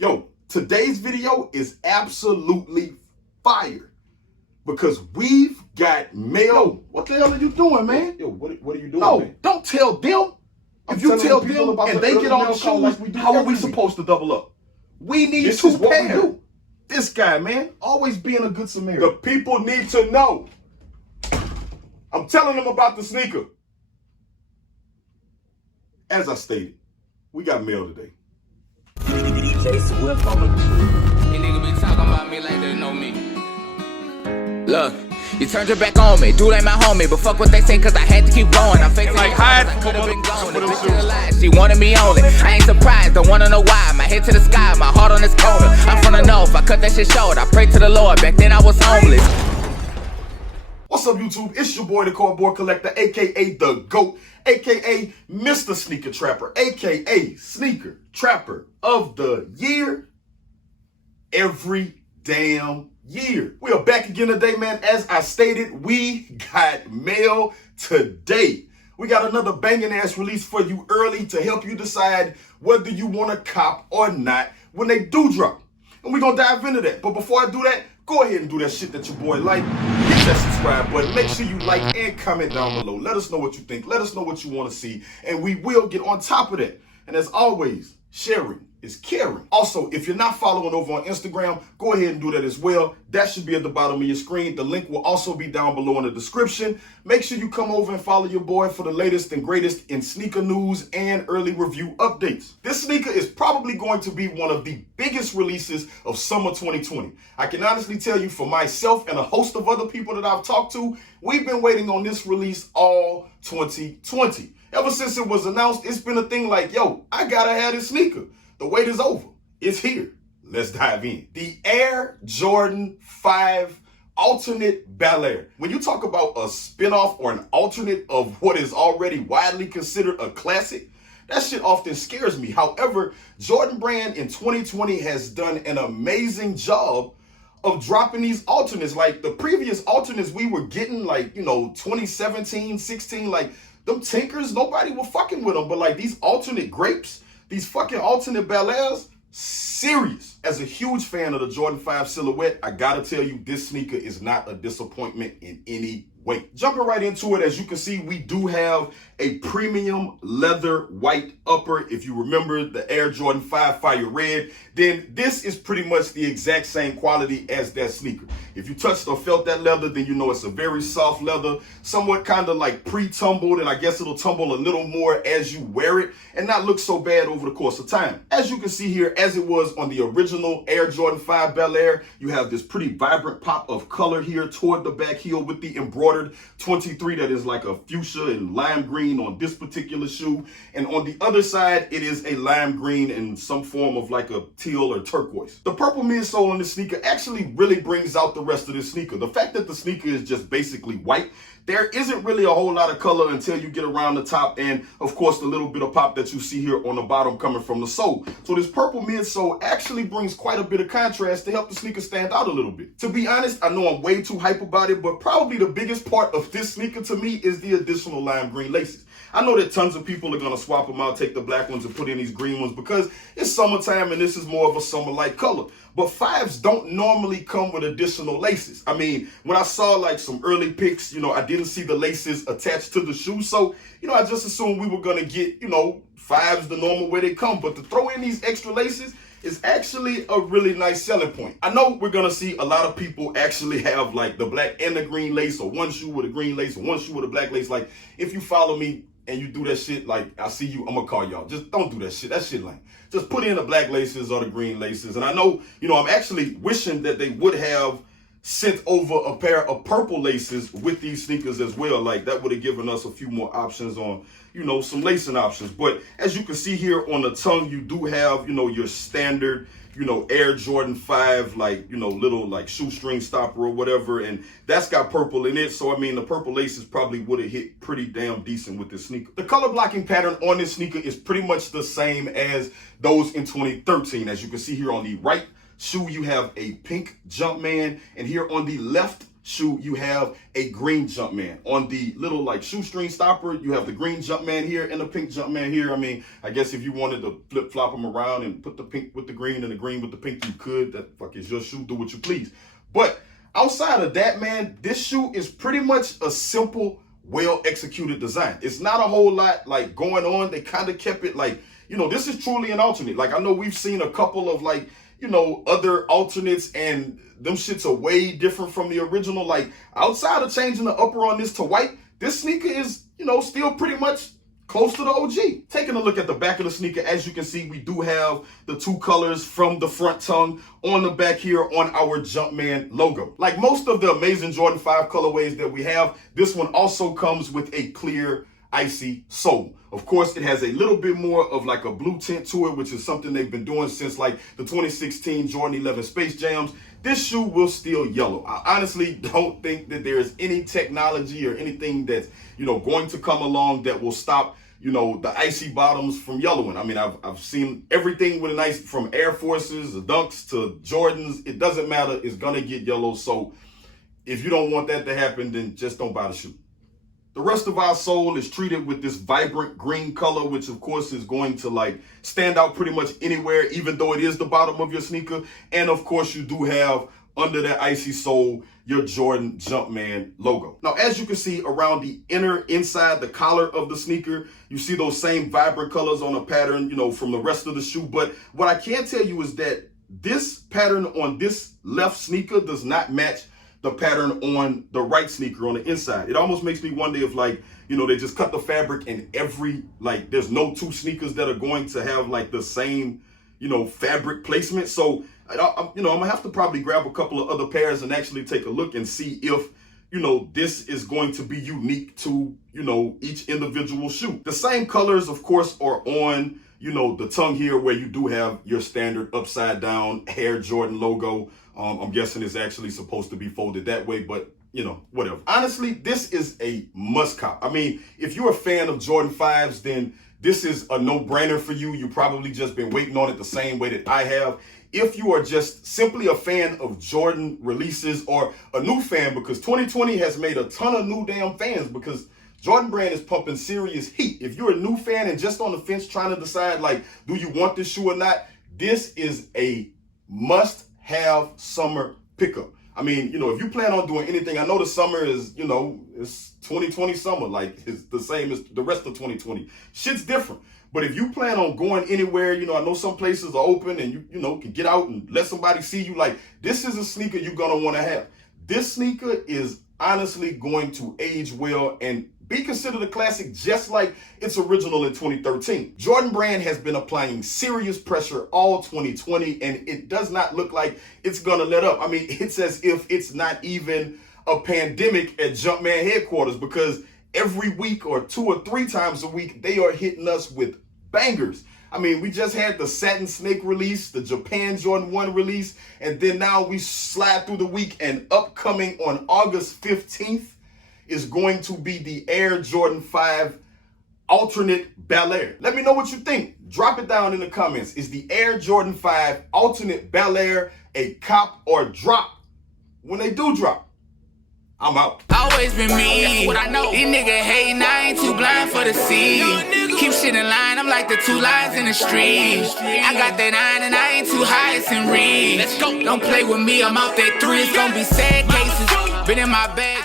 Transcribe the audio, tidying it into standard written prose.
Yo, today's video is absolutely fire because we've got mail. Yo, what the hell are you doing, man? Yo, what are you doing, No, man? don't tell them. I'm If you telling tell the people them about and the they early get on mail the call shoes, like we do how are every we week. supposed to double up? We need This to is what we pair. do. This guy, man, always being a good The Samaritan. people need to know. I'm telling them about the sneaker. As I stated, we got mail today. J Swift on the You niggas be talking about me like they know me. Look, you turned your back on me. Dude ain't my homie, but fuck what they say, cause I had to keep going. I'm facing Like, it hide cause I could've for been the- gone. for The the bitch shoes. is alive, she wanted me only. I ain't surprised, don't wanna know why. My head to the sky, my heart on this corner. I'm from the north, I cut that shit short. I prayed to the Lord, back then I was homeless. What's up, YouTube? It's your boy, the Cardboard Collector, aka the GOAT, aka Mr. Sneaker Trapper, aka Sneaker Trapper of the Year. Every damn year. We are back again today, man. As I stated, we got mail today. We got another banging ass release for you early to help you decide whether you want to cop or not when they do drop. And we're going to dive into that. But before I do that, go ahead and do that shit that your boy like. Hit that subscribe button. Make sure you like and comment down below. Let us know what you think. Let us know what you want to see. And we will get on top of that. And as always, sharing is caring. Also, if you're not following over on Instagram, go ahead and do that as well. That should be at the bottom of your screen. The link will also be down below in the description. Make sure you come over and follow your boy for the latest and greatest in sneaker news and early review updates. This sneaker is probably going to be one of the biggest releases of summer 2020. I can honestly tell you, for myself and a host of other people that I've talked to, we've been waiting on this release all 2020. Ever since it was announced, it's been a thing like, yo, I gotta have this sneaker. The wait is over. It's here. Let's dive in. The Air Jordan 5 alternate Bel Air. When you talk about a spinoff or an alternate of what is already widely considered a classic, that shit often scares me. However, Jordan Brand in 2020 has done an amazing job of dropping these alternates. Like the previous alternates we were getting, like, 2017, 16, like them Tinkers, nobody was fucking with them. But like these alternate grapes, these fucking alternate Bel Airs, serious. As a huge fan of the Jordan 5 silhouette, I gotta tell you, this sneaker is not a disappointment in any way. Jumping right into it, as you can see, we do have a premium leather white upper. If you remember the Air Jordan 5 Fire Red, then this is pretty much the exact same quality as that sneaker. If you touched or felt that leather, then you know it's a very soft leather, somewhat kind of like pre-tumbled, and I guess it'll tumble a little more as you wear it and not look so bad over the course of time. As you can see here, as it was on the original Air Jordan 5 Bel Air, you have this pretty vibrant pop of color here toward the back heel with the embroidered 23 that is like a fuchsia and lime green on this particular shoe. And on the other side, it is a lime green and some form of like a teal or turquoise. The purple midsole on this sneaker actually really brings out the rest of this sneaker. The fact that the sneaker is just basically white, there isn't really a whole lot of color until you get around the top, and of course the little bit of pop that you see here on the bottom coming from the sole. So this purple midsole actually brings quite a bit of contrast to help the sneaker stand out a little bit. To be honest, I know I'm way too hype about it, but probably the biggest part of this sneaker to me is the additional lime green laces. I know that tons of people are gonna swap them out, take the black ones and put in these green ones because it's summertime and this is more of a summer-like color. But 5s don't normally come with additional laces. I mean, when I saw like some early pics, I didn't see the laces attached to the shoe. So, I just assumed we were gonna get, 5s the normal way they come. But to throw in these extra laces is actually a really nice selling point. I know we're gonna see a lot of people actually have like the black and the green lace, or one shoe with a green lace, or one shoe with a black lace. Like, if you follow me and you do that shit, like, I see you, I'm gonna call y'all. Just don't do that shit. That shit lame. Just put in the black laces or the green laces. And I know, I'm actually wishing that they would have sent over a pair of purple laces with these sneakers as well. Like, that would have given us a few more options on, some lacing options. But as you can see here on the tongue, you do have, your standard, Air Jordan 5, like, little like shoestring stopper or whatever. And that's got purple in it. So, I mean, the purple laces probably would have hit pretty damn decent with this sneaker. The color blocking pattern on this sneaker is pretty much the same as those in 2013. As you can see here on the right shoe, you have a pink Jumpman. And here on the left shoe, you have a green Jumpman. On the little like shoestring stopper, you have the green Jumpman here and the pink Jumpman here. I mean, I guess if you wanted to flip flop them around and put the pink with the green and the green with the pink, you could. That fuck is your shoe, do what you please. But outside of that, man, this shoe is pretty much a simple, well executed design. It's not a whole lot like going on. They kind of kept it like, you know, this is truly an alternate. Like I know we've seen a couple of like, you know, other alternates and them shits are way different from the original. Like outside of changing the upper on this to white, this sneaker is, you know, still pretty much close to the OG. Taking a look at the back of the sneaker, as you can see, we do have the two colors from the front tongue on the back here on our Jumpman logo. Like most of the amazing Jordan 5 colorways that we have, this one also comes with a clear icy sole. Of course, it has a little bit more of like a blue tint to it, which is something they've been doing since like the 2016 Jordan 11 Space Jams. This shoe will still yellow. I honestly don't think that there is any technology or anything that's, you know, going to come along that will stop, you know, the icy bottoms from yellowing. I mean, I've seen everything with an ice, from Air Forces, the Dunks to Jordans. It doesn't matter. It's gonna get yellow. So if you don't want that to happen, then just don't buy the shoe. The rest of our sole is treated with this vibrant green color, which of course is going to like stand out pretty much anywhere, even though it is the bottom of your sneaker. And of course you do have under that icy sole, your Jordan Jumpman logo. Now, as you can see around the inside the collar of the sneaker, you see those same vibrant colors on a pattern, you know, from the rest of the shoe. But what I can tell you is that this pattern on this left sneaker does not match the pattern on the right sneaker on the inside. It almost makes me wonder if, like, you know, they just cut the fabric and there's no two sneakers that are going to have like the same, you know, fabric placement. So, you know, I'm gonna have to probably grab a couple of other pairs and actually take a look and see if, you know, this is going to be unique to, you know, each individual shoe. The same colors, of course, are on, you know, the tongue here where you do have your standard upside down Air Jordan logo. I'm guessing it's actually supposed to be folded that way, but you know, whatever. Honestly, this is a must cop. I mean, if you're a fan of Jordan 5s, then this is a no-brainer for you. You probably just been waiting on it the same way that I have. If you are just simply a fan of Jordan releases, or a new fan, because 2020 has made a ton of new damn fans, because Jordan Brand is pumping serious heat. If you're a new fan and just on the fence trying to decide, like, do you want this shoe or not, this is a must-have summer pickup. I mean, you know, if you plan on doing anything, I know the summer is, you know, it's 2020 summer, like it's the same as the rest of 2020. Shit's different. But if you plan on going anywhere, you know, I know some places are open and you know, can get out and let somebody see you. Like, this is a sneaker you're going to want to have. This sneaker is honestly going to age well and be considered a classic, just like its original in 2013. Jordan Brand has been applying serious pressure all 2020, and it does not look like it's gonna let up. I mean, it's as if it's not even a pandemic at Jumpman headquarters, because every week or 2 or 3 times a week, they are hitting us with bangers. I mean, we just had the Satin Snake release, the Japan Jordan 1 release, and then now we slide through the week, and upcoming on August 15th, is going to be the Air Jordan 5 alternate Bel Air. Let me know what you think. Drop it down in the comments. Is the Air Jordan 5 alternate Bel Air a cop or drop? When they do drop, I'm out. Always been me. What I know. These niggas hating, I ain't too blind for the sea. Keep shit in line, I'm like the 2 lines in the street. I got that 9 and I ain't too high, it's in reach. Let's go. Don't play with me, I'm out that 3. It's gonna be sad cases. Been in my bag.